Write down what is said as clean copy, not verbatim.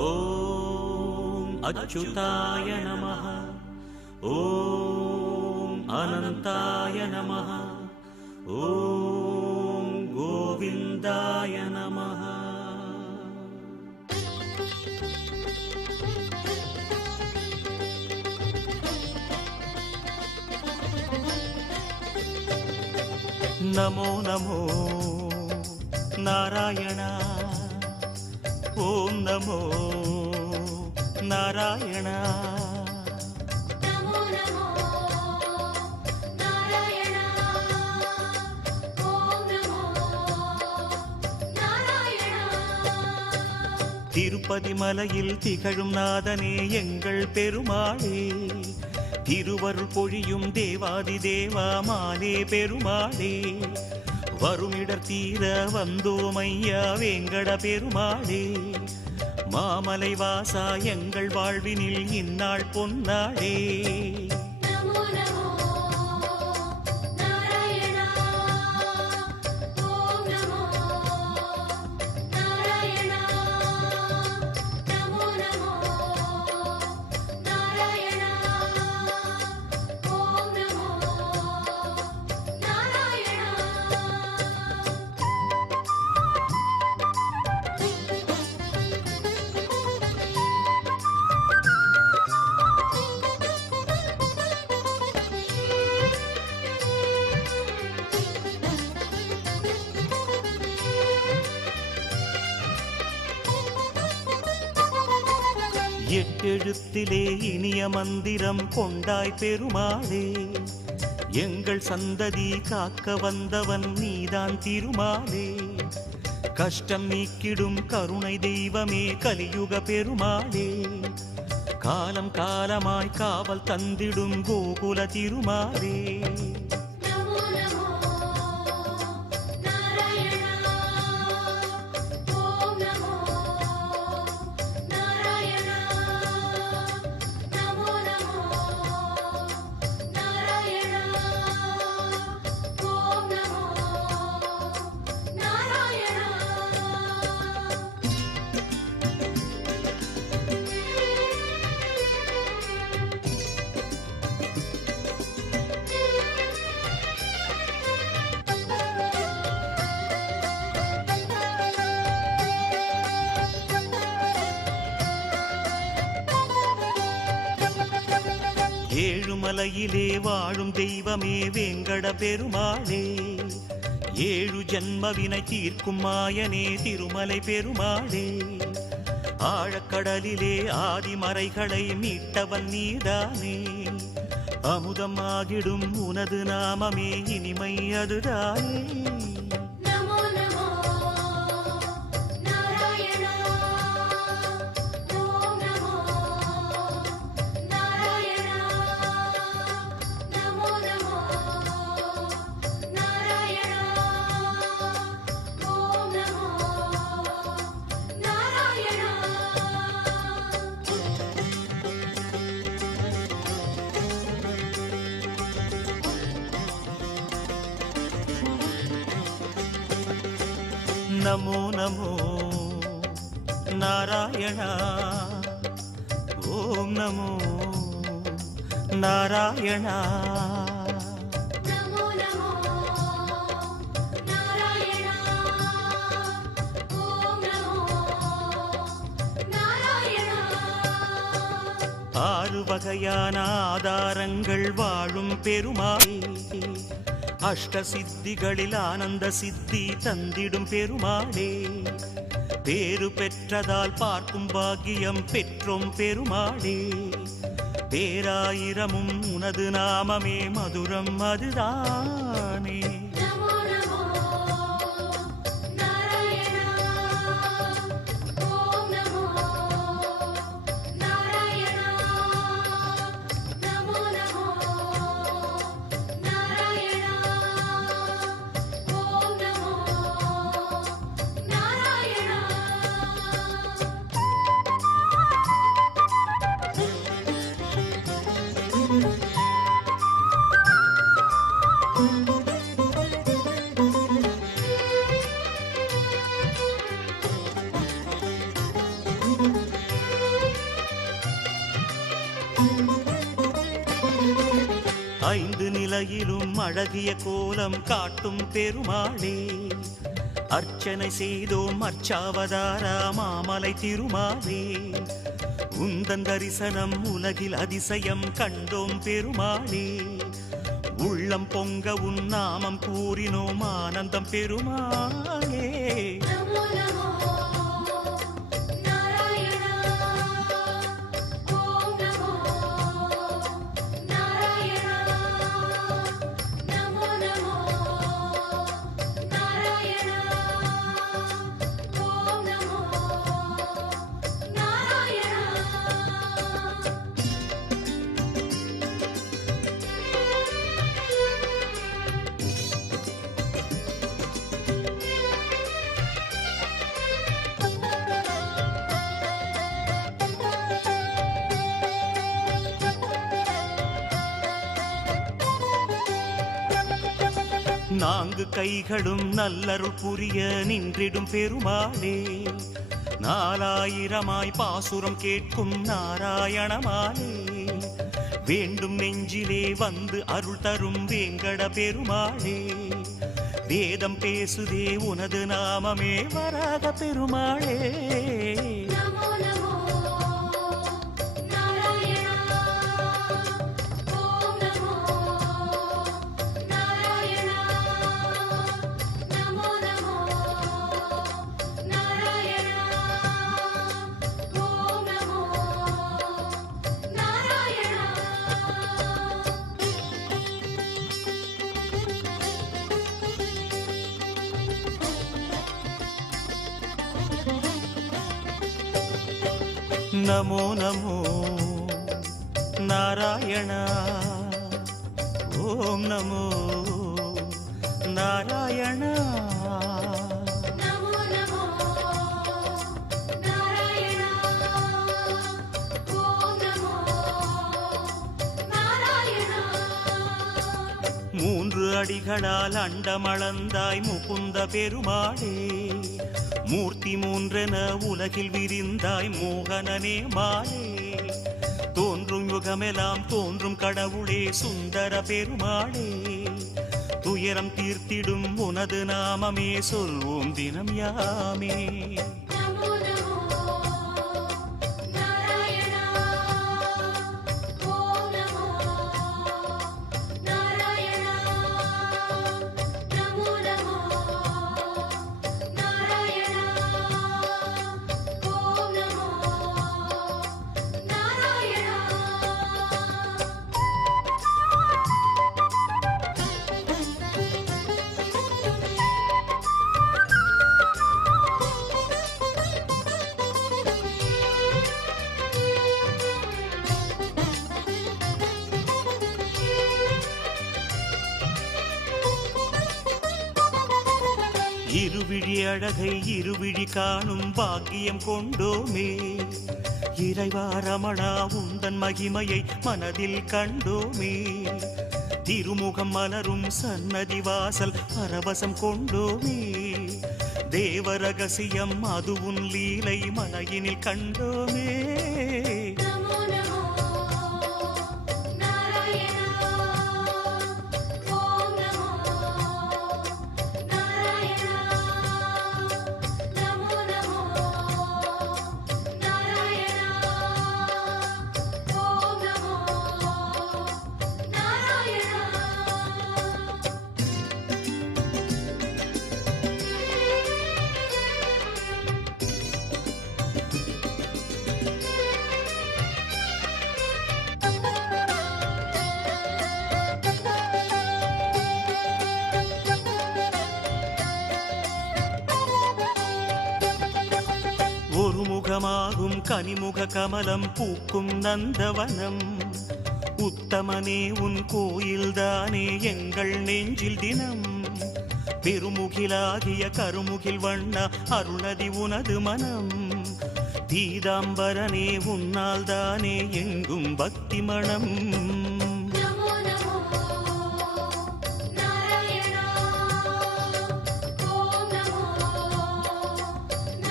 ஓம் அச்சுதாய நமः. ஓம் அனந்தாய நமः. ஓம் கோவிந்தாய நமः. நமோ நமோ நாராயண. ஓம் நமோ நாராயண. நமோ நமோ நாராயண. ஓம் நமோ நாராயண. திருப்பதி மலையில் திகழும் நாதனே எங்கள் பெருமாளே, திருவருள் பொழியும் தேவாதி தேவா மாலே பெருமாளே, வருமிடர் தீர வந்தோம் ஐயா வேங்கட பெருமாளே, மாமலை வாசா எங்கள் வாழ்வினில் இந்நாள் பொன்னாளே. நமோ நமோ நாராயண. ஓம் நமோ நாராயண. நமோ நமோ நாராயண. ஓம் நமோ நாராயண. எட்டெழுத்திலே இனிய மந்திரம் கொண்டாய் பெருமாளே, எங்கள் சந்ததி காக்க வந்தவன் நீதான் திருமாலே, கஷ்டம் நீக்கிடும் கருணை தெய்வமே கலியுக பெருமாளே, காலம் காலமாய் காவல் தந்திடும் கோகுல திருமாலே. நமோ நமோ நாராயண. ஓம் நமோ நாராயண. நமோ நமோ நாராயண. ஓம் நமோ நாராயண. ஏழுமலையிலே வாழும் தெய்வமே வேங்கட பெருமாளே, ஏழு ஜன்மவினை தீர்க்கும் மாயனே திருமலை பெருமாளே, ஆழக்கடலிலே ஆதிமறைகளை மீட்டவன் நீதானே, அமுதமாகிடும் உனது நாமமே இனிமை அதுதானே. நமோ நமோ நாராயண. ஓம் நமோ நாராயண. நமோ நமோ நாராயண. ஓம் நமோ நாராயண. நமோ நமோ நாராயண. ஓம் நமோ நாராயண. நமோ நமோ நாராயண. ஓம் நமோ நாராயண. ஆறு வகையான ஆதாரங்கள் வாழும் பெருமாளே, அஷ்ட சித்திகளில் ஆனந்த சித்தி தந்திடும் பெருமாளே, பேரு பெற்றதால் பார்க்கும் பாக்கியம் பெற்றோம் பெருமாளே, பேராயிரமும் உனது நாமமே மதுரம் அதுதானே. நமோ நமோ நாராயண. ஓம் நமோ நாராயண. நமோ நமோ நாராயண. ஓம் நமோ நாராயண. நமோ ஐந்து நிலையிலும் அழகிய கோலம் காட்டும் பெருமாளே, அர்ச்சனை செய்தோம் அர்ச்சாவதாரா மாமலை திருமாலே, உந்தன் தரிசனம் உலகில் அதிசயம் கண்டோம் பெருமாளே, உள்ளம் பொங்க உன் நாமம் கூறினோம் ஆனந்தம் பெருமாளே. நமோ நமோ நாராயணா ஓம் நமோ நாராயணா நமோ நமோ நாராயணா ஓம் நமோ நாராயணா. நான்கு கைகளும் நல்லருள் புரிய நின்றிடும் பெருமாளே, நாலாயிரமாய் பாசுரம் கேட்கும் நாராயணமாலே, வேண்டும் நெஞ்சிலே வந்து அருள் தரும் வேங்கட பெருமாளே, வேதம் பேசுதே உனது நாமமே வராக பெருமாளே. நமோ நமோ நாராயணா ஓம் நமோ நாராயணா நமோ நமோ நாராயணா ஓம் நமோ நாராயணா. நமோ நமோ நாராயண ஓம் நமோ நாராயண. நமோ நமோ நாராயணா ஓம் நமோ நாராயணா. மூன்று அடிகளால் அண்டமளந்தாய் முகுந்த பெருமாளே, மூர்த்தி மூன்றென உலகில் விரிந்தாய் மோகனனே மாலே, தோன்றும் யுகமெல்லாம் தோன்றும் கடவுளே சுந்தர பெருமாளே, துயரம் தீர்த்திடும் உனது நாமமே சொல்வோம் தினம் யாமே. நமோ நமோ நாராயணா ஓம் நமோ நாராயணா நமோ நமோ நாராயணா ஓம் நமோ நாராயணா. இருவிழி அழகை இருவிழி காணும் பாக்கியம் கொண்டோமே, இறைவா ரமணா உந்தன் மகிமையை மனதில் கண்டோமே, திருமுகம் மலரும் சன்னதி வாசல் பரவசம் கொண்டோமே, தேவ ரகசியம் அது உன் லீலை மலையினில் கண்டோமே. நமோ நமோ நாராயணா ஓம் நமோ நாராயணா நமோ நமோ நாராயணா ஓம் நமோ நாராயணா. ஒரு முகமாகும் கனிமுக கமலம் பூக்கும் நந்தவனம், உத்தமனே உன் கோயில்தானே எங்கள் நெஞ்சில் தினம், பெருமுகிலாகிய கருமுகில் வண்ணா அருளதி உனது மனம், பீதாம்பரனே உன்னால் தானே எங்கும் பக்தி மணம்.